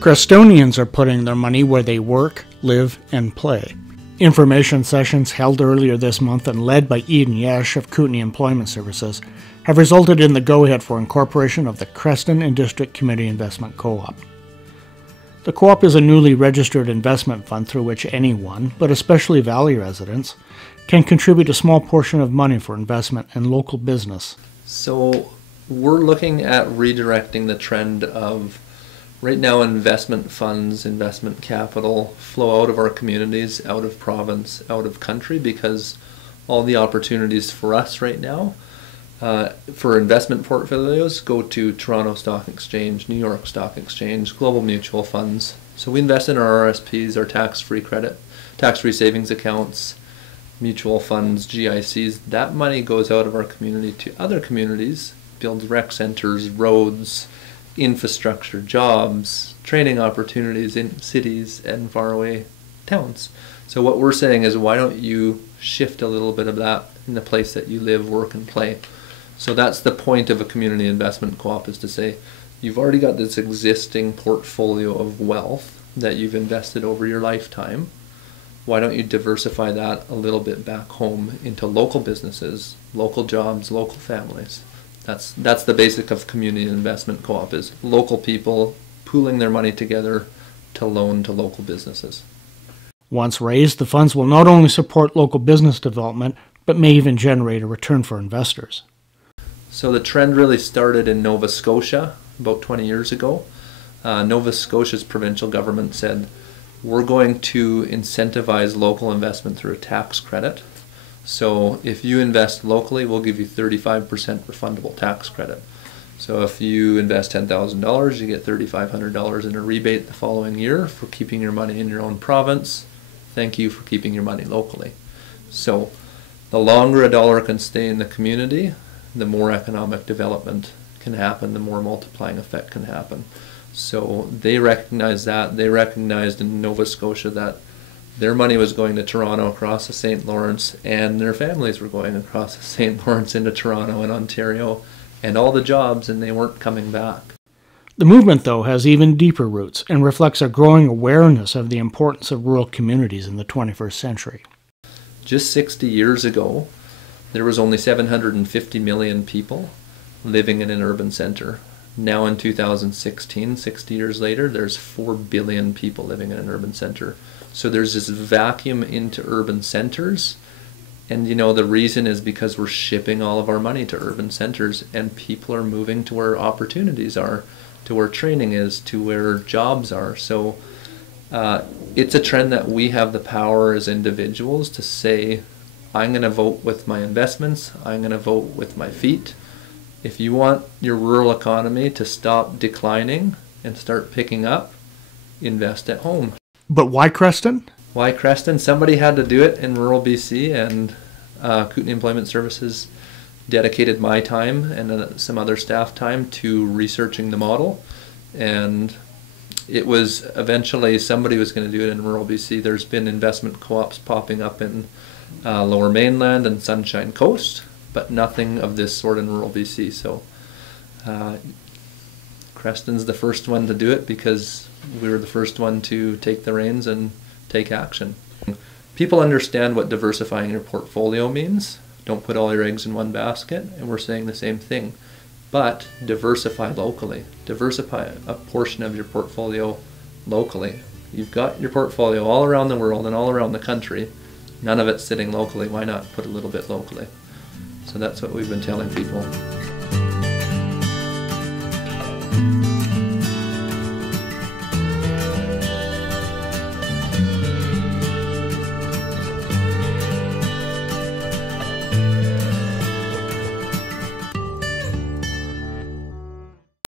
Crestonians are putting their money where they work, live, and play. Information sessions held earlier this month and led by Yesh of Kootenay Employment Services have resulted in the go-ahead for incorporation of the Creston and District Community Investment Co-op. The co-op is a newly registered investment fund through which anyone, but especially Valley residents, can contribute a small portion of money for investment in local business. So we're looking at redirecting the trend of right now investment funds, investment capital flow out of our communities, out of province, out of country, because all the opportunities for us right now for investment portfolios go to Toronto Stock Exchange, New York Stock Exchange, global mutual funds. So we invest in our RSPs, our tax-free credit, tax-free savings accounts, mutual funds, GICs. That money goes out of our community to other communities, builds rec centers, roads, infrastructure, jobs, training opportunities in cities and faraway towns. So what we're saying is, why don't you shift a little bit of that in the place that you live, work, and play? So that's the point of a community investment co-op, is to say, you've already got this existing portfolio of wealth that you've invested over your lifetime. Why don't you diversify that a little bit back home into local businesses, local jobs, local families? That's the basic of community investment co-op, is local people pooling their money together to loan to local businesses. Once raised, the funds will not only support local business development, but may even generate a return for investors. So the trend really started in Nova Scotia about 20 years ago. Nova Scotia's provincial government said, we're going to incentivize local investment through a tax credit. So if you invest locally, we'll give you 35% refundable tax credit. So if you invest $10,000, you get $3,500 in a rebate the following year for keeping your money in your own province. Thank you for keeping your money locally. So the longer a dollar can stay in the community, the more economic development can happen, the more multiplying effect can happen. So they recognized that. They recognized in Nova Scotia that their money was going to Toronto across the St. Lawrence, and their families were going across the St. Lawrence into Toronto and Ontario, and all the jobs, and they weren't coming back. The movement, though, has even deeper roots and reflects a growing awareness of the importance of rural communities in the 21st century. Just 60 years ago, there was only 750 million people living in an urban center. Now in 2016, 60 years later, there's 4 billion people living in an urban center. So there's this vacuum into urban centers, and the reason is because we're shipping all of our money to urban centers, and people are moving to where opportunities are, to where training is, to where jobs are. So it's a trend that we have the power as individuals to say, I'm going to vote with my investments, I'm going to vote with my feet. If you want your rural economy to stop declining and start picking up, invest at home. But why Creston? Why Creston? Somebody had to do it in rural BC, and Kootenay Employment Services dedicated my time and some other staff time to researching the model. And it was eventually somebody was going to do it in rural BC. There's been investment co-ops popping up in Lower Mainland and Sunshine Coast, but nothing of this sort in rural BC. So Creston's the first one to do it because we were the first one to take the reins and take action. People understand what diversifying your portfolio means. Don't put all your eggs in one basket, and we're saying the same thing. But diversify locally. Diversify a portion of your portfolio locally. You've got your portfolio all around the world and all around the country. None of it's sitting locally. Why not put a little bit locally? So that's what we've been telling people.